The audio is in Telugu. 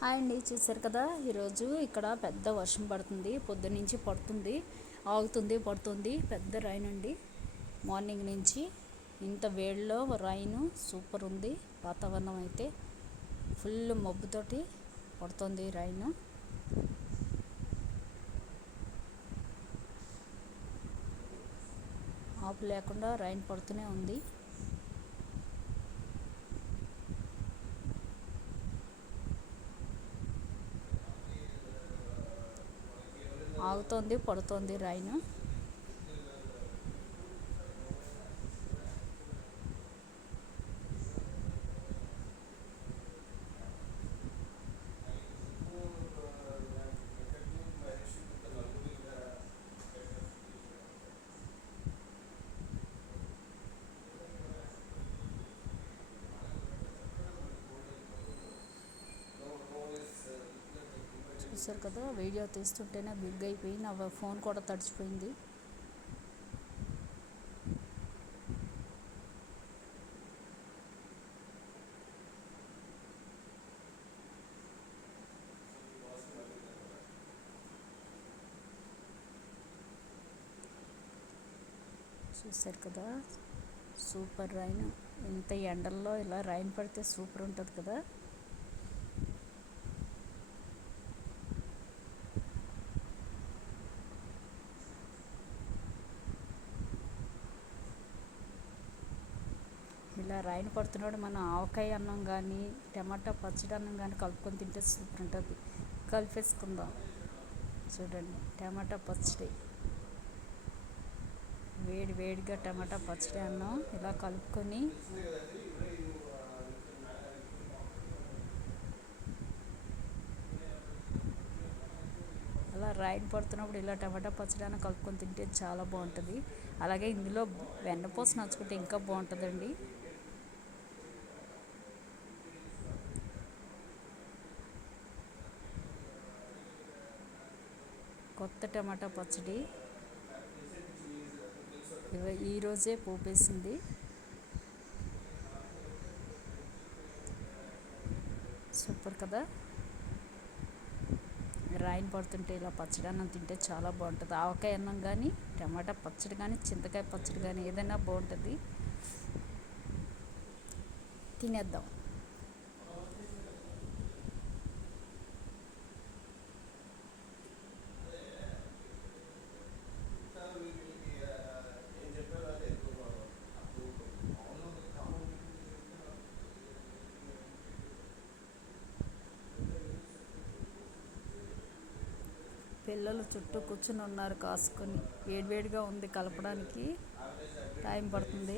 హాయ్ అండి, చూసారు కదా. ఈరోజు ఇక్కడ పెద్ద వర్షం పడుతుంది. పొద్దున్నుంచి పడుతుంది, ఆగుతుంది, పడుతుంది. పెద్ద రైన్ అండి. మార్నింగ్ నుంచి ఇంత వేడిలో రైన్ సూపర్ ఉంది. వాతావరణం అయితే ఫుల్ మబ్బుతోటి పడుతుంది రైన్. ఆపు లేకుండా రైన్ పడుతూనే ఉంది. ఆగుతోంది, పడుతోంది రైన్. చూసారు కదా, వీడియో తీస్తుంటేనే బిగ్ అయిపోయి నా ఫోన్ కూడా తడిచిపోయింది. చూసారు కదా, సూపర్ రైన్. ఇంత ఎండల్లో ఇలా రైన్ పడితే సూపర్ ఉంటుంది కదా. ఇలా రైన్ పడుతున్నాడు, మన ఆవకాయ అన్నం కానీ టమాటా పచ్చడి అన్నం కానీ కలుపుకొని తింటే సూపర్ ఉంటుంది. కలిపేసుకుందాం. చూడండి, టమాటా పచ్చడి, వేడి వేడిగా టమాటా పచ్చడి అన్నం ఇలా కలుపుకొని అలా రైన్ పడుతున్నప్పుడు ఇలా టమాటా పచ్చడి అన్నం కలుపుకొని తింటే చాలా బాగుంటుంది. అలాగే ఇందులో వెన్నపూస నంచుకుంటే ఇంకా బాగుంటుందండి. కొత్త టమాటా పచ్చడి ఈరోజే పోపేసింది. సూపర్ కదా. రైన్ పడుతుంటే ఇలా పచ్చడి అన్నం తింటే చాలా బాగుంటుంది. ఆవకాయ అన్నం కానీ టమాటా పచ్చడి కానీ చింతకాయ పచ్చడి కానీ ఏదైనా బాగుంటుంది. తినేద్దాం. పిల్లలు చుట్టూ కూర్చుని ఉన్నారు కాసుకొని. వేడివేడిగా ఉంది, కలపడానికి టైం పడుతుంది.